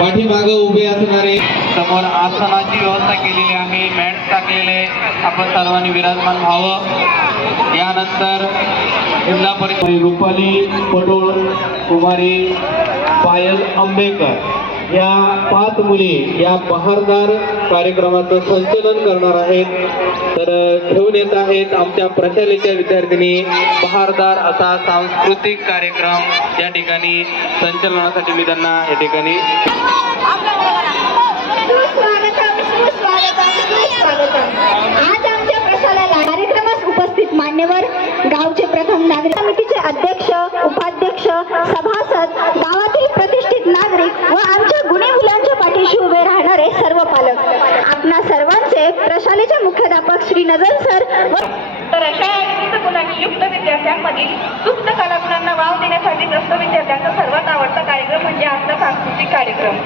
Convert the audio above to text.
पाठीमागं उभे असणारे समोर आसनाची व्यवस्था केलेली आहे मॅट टाकलेले आपण सर्वांनी विराजमान व्हावं. यानंतर जिल्हा परिषद रुपाली पडोळ कुमारी पायल आंबेकर. या पाच मुली या बहारदार कार्यक्रमाचं संचलन करणार आहेत. तर घेऊन येत आहेत आमच्या प्रशालेच्या विद्यार्थिनी. बहारदार असा सांस्कृतिक कार्यक्रम या ठिकाणी संचलनासाठी मी त्यांना या ठिकाणी आज आमच्या प्रशालेला कार्यक्रमास उपस्थित मान्यवर गावचे प्रथम नागरिक समितीचे अध्यक्ष उपाध्यक्ष सभासद गावातील प्रतिष्ठित नागरिक व आमच्या गुणी मुलांच्या पाठीशी उभे राहणारे सर्व पालक. आपणा सर्वांचे प्रशालेचे मुख्याध्यापक श्री नजर सर व तर अशा गुणांनी युक्त विद्यार्थ्यांमधील सुप्त कलागुणांना वाव देण्यासाठी ग्रस्त विद्यार्थ्यांचा सर्वात आवडता कार्यक्रम म्हणजे आजचा सांस्कृतिक कार्यक्रम.